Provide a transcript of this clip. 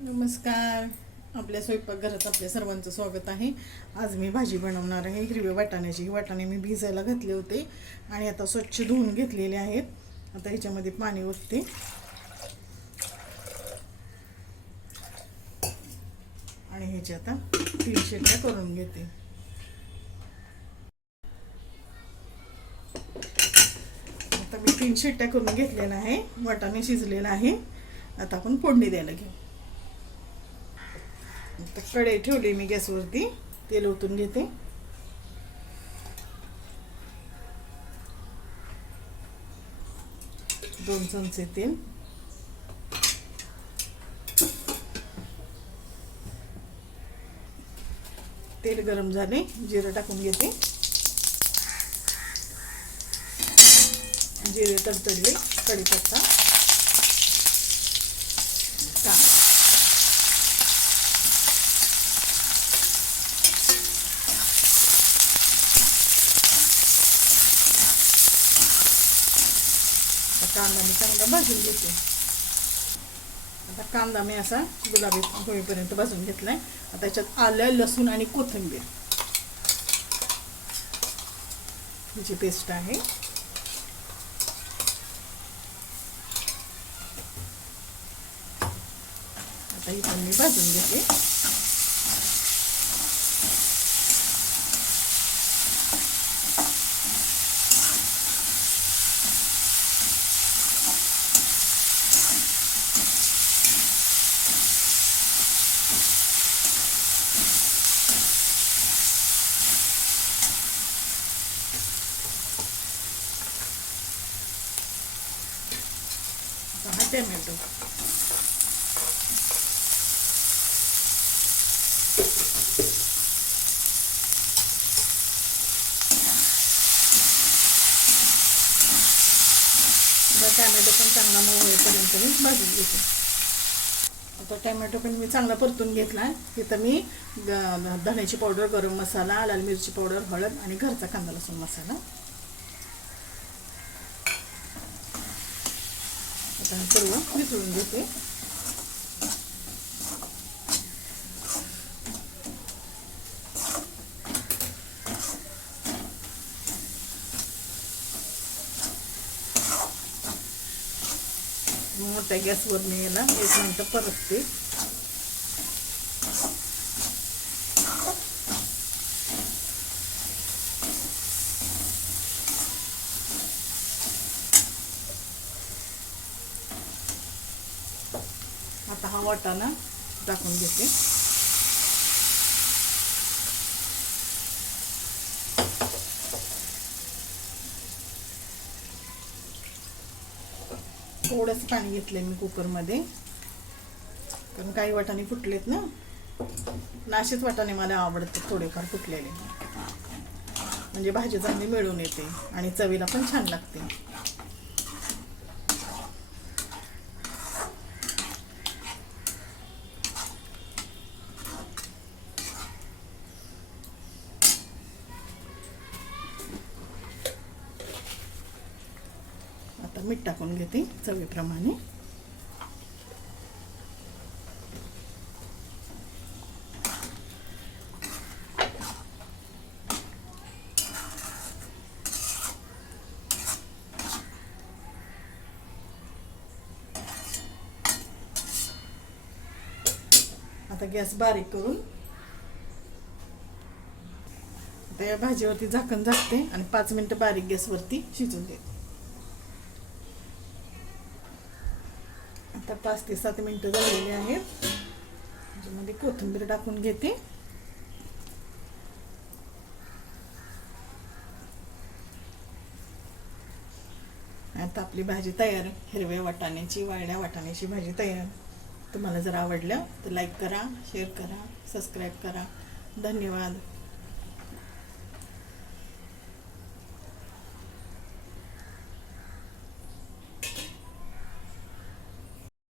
नमस्कार. आपल्या स्वयंपाकघरात आपल्या सर्वांचं स्वागत आहे. आज मी भाजी बनवणार आहे. हिरव्या वाटाण्याची. ही वाटाणे मी भिजायला घातले होते आणि आता स्वच्छ धुवून घेतलेले आहेत. आता ह्याच्यामध्ये पाणी ओतते. आणि ह्याची आता तीन शेट्या करून घेते. आता मी तीन शिट्ट्या करून घेतलेला आहे. वाटाणे शिजलेला आहे. आता आपण फोडणी द्यायला घेऊ. आता कढई ठेवली मी गॅसवरती तेल ओतून घेते. दोन चमचे तेल. तेल गरम झाले जिरं टाकून घेते. जिरे तडतडले कढीपत्ता. कांदा आता कांदा मी चांगला भाजून घेते. आता कांदा मी असा गुलाबी होईपर्यंत भाजून घेतलाय. आता याच्यात आलं लसूण आणि कोथिंबीर. जी पेस्ट आहे. आता ही पण मी भाजून घेते. आता हा टॅमॅटो आता टॅमॅटो पण चांगला मऊ होईपर्यंत मी भाजून घेते. आता टॅमॅटो पण मी चांगला परतून घेतला. आहे तिथं मी धण्याची पावडर गरम मसाला लाल मिरची पावडर हळद आणि घरचा कांदा लसूण मसाला. आता सर्व मिसळून घेते मोठ्या गॅसवर मी याला एक मिनटं परतते. आता हा वाटाणा टाकून घेते. थोडंसं पाणी घेतलंय मी कुकरमध्ये. कारण काही वाटाणे फुटलेत ना. नाशेच वाटाणे मला आवडतात थोडेफार फुटलेले. म्हणजे भाजी चांगली मिळून येते आणि चवीला पण छान लागते आता मीठ टाकून घेते चवीप्रमाणे. आता गॅस बारीक करून आता या भाजीवरती झाकण झाकते आणि पाच मिनिटं बारीक गॅसवरती शिजून देते आता पाच ते सात मिनटं झालेली आहेत. त्याच्यामध्ये कोथिंबीर टाकून घेते. आता आपली भाजी तयार हिरव्या वाटाण्याची वाळल्या वाटाण्याची भाजी तयार. तुम्हाला जर आवडलं तर लाईक करा शेअर करा सबस्क्राईब करा. धन्यवाद.